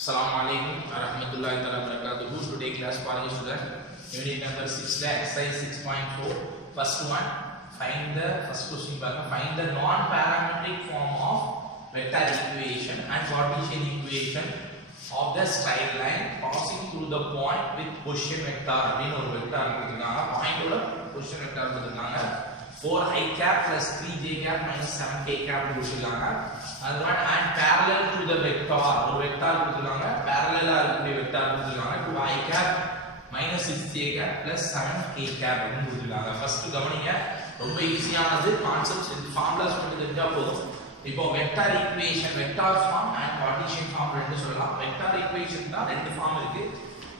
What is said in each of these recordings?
Assalamualaikum warahmatullahi wabarakatuh. Today class paring student unit number 6 exercise 6.4. First one, first question find the non-parametric form of vector equation and Cartesian equation of the straight line passing through the point with position vector அப்படின ஒரு vector கொடுத்திருக்காங்க. பாயிண்டோட position vector கொடுத்திருக்காங்க. 4i cap plus 3j cap minus 7k cap கொடுத்திருக்காங்க. அதுதான் and parallel to the vector ஒரு vector கொடுத்திருக்காங்க. parallel-ஆ இருக்கக்கூடிய vector கொடுத்திருக்காங்க. 2i cap minus 6j cap plus 7k cap அப்படின்னு கொடுத்திருக்காங்க. ஃபர்ஸ்ட் கவனிங்க, ரொம்ப ஈஸியானது. கான்செப்ட்ஸ் இந்த ஃபார்முலாஸ் மட்டும் தெரிஞ்சா போதும். இப்போ vector equation, vector form and Cartesian form ரெண்டு சொல்லலாம். வெக்டார் ஈக்குவேஷன் தான் ரெண்டு ஃபார்ம் இருக்கு.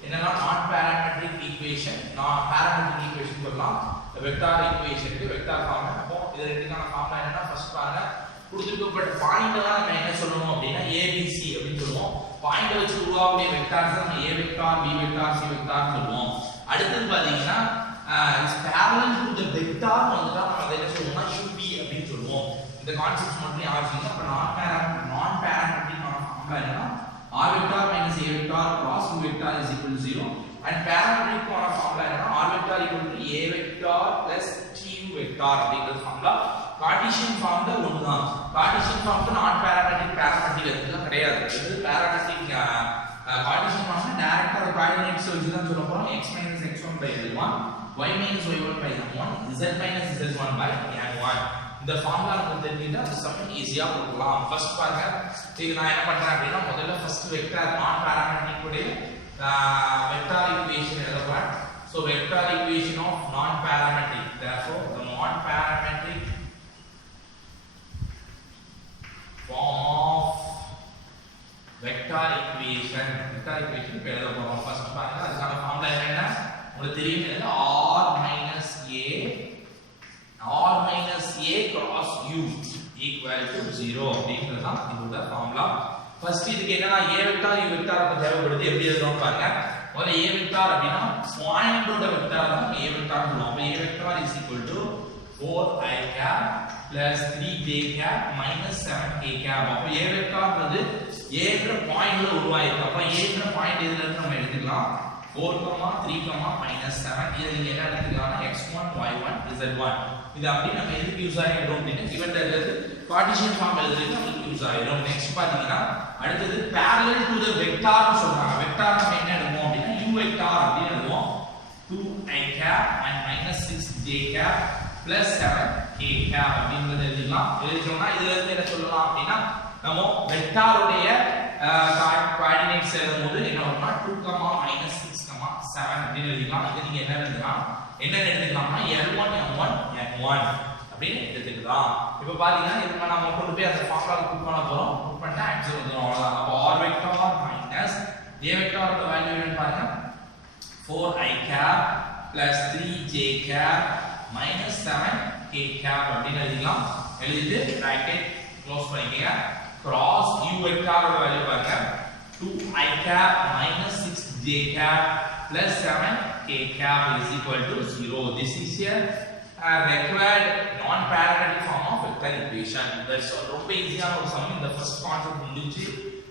என்னன்னா நான் பாராமெட்ரிக் ஈக்குவேஷன், நான் பாராமெட்ரிக் ஈக்குவேஷன் சொல்லலாம். வெக்டார் ஈக்குவேஷன் இருக்கு, வெக்டார் ஃபார்ம். அப்போ இது ரெண்டுக்கான ஃபார்முலா என்னன்னா, ஃபர்ஸ்ட் பாருங்க, கொடுத்துருக்கப்பட்ட பாயிண்ட் தான் நம்ம என்ன சொல்லணும் அப்படின்னா ABC அப்படின்னு சொல்லுவோம். பாயிண்ட் வச்சு உருவாகக்கூடிய வெக்டார்ஸ் நம்ம A vector, B vector, C vector சொல்லுவோம். அடுத்து பாத்தீங்கன்னா is parallel to the vector வந்துட்டா நம்ம அதை என்ன சொல்லுவோம்னா UV அப்படின்னு சொல்லுவோம். இந்த கான்செப்ட் மட்டும் ஞாபகம். அப்ப நான் பாராமெட்ரிக் ஃபார்முலா என்னன்னா R vector minus A vector cross U vector is equal to 0 and parametric formula என்னன்னா R vector equal to A vector plus TU vector அப்படிங்கிற ஃபார்முலா. கார்ட்டீசியன் ஃபார்முலா ஒண்ணுதான். கார்ட்டீசியன் ஃபார்முக்கு நான் பாராமெட்ரிக் எதுவும் கிடையாது. இது பாராமெட்ரிக் கார்ட்டீசியன் ஃபார்முலா டைரக்டா coordinates வச்சு தான் சொல்ல போறோம். x minus x1 by l1, y minus y1 by m1, z minus z1 by n1. இந்த ஃபார்முலா நமக்கு தெரிஞ்சா அந்த சம் ஈஸியா போடலாம். ஃபர்ஸ்ட் பாருங்க, இது நான் என்ன பண்றேன் அப்படின்னா முதல்ல ஃபர்ஸ்ட் வெக்டார் நான் பாராமெட்ரிக் உடைய வெக்டார் ஈக்குவேஷன் எழுத போறேன். சோ வெக்டார் ஈக்குவேஷன் ஆஃப் நான் parametric, therefore the non parametric form of vector equation எழுத போறோம். ஃபர்ஸ்ட் பாருங்க, அதுக்கான ஃபார்முலா என்ன உங்களுக்கு தெரியும். r minus a cross u equal to 0 அப்படிங்கிறது தான் இதோட ஃபார்முலா. ஃபர்ஸ்ட் இதுக்கு என்னன்னா a வெக்டார் u வெக்டார் அப்ப தேவைப்படுது. எப்படி எழுதுறோம் பாருங்க. முதல்ல a வெக்டார் அப்படினா பாயிண்டோட வெக்டார் தான் a வெக்டார் சொல்லுவோம். அப்ப a vector is equal to 4i cap plus 3j cap minus 7k cap. அப்ப a வெக்டார்ன்றது a என்ற பாயிண்ட்ல உருவாயிருக்கு. அப்ப a என்ற பாயிண்ட் எதுல இருக்கு நம்ம எடுத்துக்கலாம். 4, 3, minus 7. இது நீங்க என்ன எடுத்துக்கலாம், x1, y1, z1. இது அப்படி நம்ம எதுக்கு யூஸ் ஆயிடும் அப்படின்னா given that கார்ட்டீசியன் ஃபார்ம் எழுதுறதுக்கு நமக்கு யூஸ் ஆயிடும். நெக்ஸ்ட் பாத்தீங்கன்னா அடுத்து parallel to the vector சொல்றாங்க. வெக்டார் நம்ம என்ன எழுதுவோம் அப்படின்னா u வெக்டார் அப்படி எழுதுவோம். 2i cap and minus 6j cap plus 7k cap அப்படிங்கறது எழுதிக்கலாம். எழுதிட்டோம்னா இதுல இருந்து என்ன சொல்லலாம் அப்படின்னா நம்ம வெக்டாருடைய கோஆர்டினேட்ஸ் எழுதும்போது என்ன வரும்னா 2, minus 6, 7 அப்படின்னு எழுதிக்கலாம். இது நீங்க என்ன எழுதலாம், என்ன எடுத்துக்கலாம்னா L1, M1, N1 அப்படின்னு எடுத்துக்கலாம். இப்போ பாத்தீங்கன்னா இது நம்ம கொண்டு போய் அந்த ஃபார்முலால புட் பண்ண போறோம். புட் பண்ணா ஆன்சர் வந்துரும், அவ்வளவுதான். அப்ப r வெக்டார் minus a வெக்டாரோட வேல்யூ என்னன்னு பாருங்க. 4i cap plus 3j cap minus 7k cap அப்படின்னு எழுதிக்கலாம். எழுதிட்டு பிராக்கெட் க்ளோஸ் பண்ணிக்கங்க. cross u வெக்டாரோட வேல்யூ பாருங்க. 2i cap minus 6j cap plus 7k cap is equal to 0. This is a required non-parametric form of vector equation. That's ரொம்ப ஈஸியான ஒரு some. இந்த first concept முடிஞ்சு.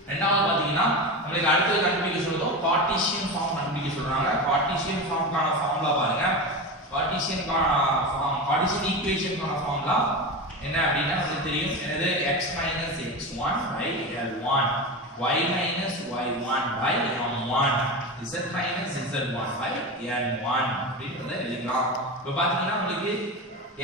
ரெண்டாவது பாத்தீங்கன்னா நமக்கு அடுத்து கண்டுபிடிக்க சொல்றதோ கார்ட்டீசியன் ஃபார்ம் கண்டுபிடிக்க சொல்றாங்க. கார்ட்டீசியன் ஃபார்முக்கான ஃபார்முலா பாருங்க. கார்ட்டீசியன் ஈக்குவேஷனுக்கான ஃபார்முலா என்ன அப்படின்னா நமக்கு தெரியும். என்னது x minus x1 by l1, y minus y1 by m1, z minus z1 by n1 அப்படிங்கறத எழுதலாம். இப்போ பாத்தீங்கன்னா உங்களுக்கு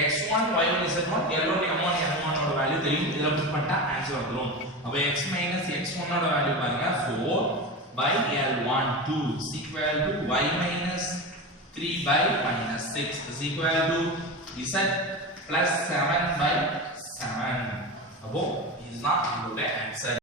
x1, y1, z1, l1, m1, n1 ஓட வேல்யூ தெரியும். இதல புட் பண்ணா ஆன்சர் வந்துரும். அப்ப x minus x1 ஓட வேல்யூ பாருங்க 4 by l1, 2 is equal to y minus 3 by minus 6 is equal to z plus 7 by 7. அப்போ இதுதான் நம்மளுடைய ஆன்சர்.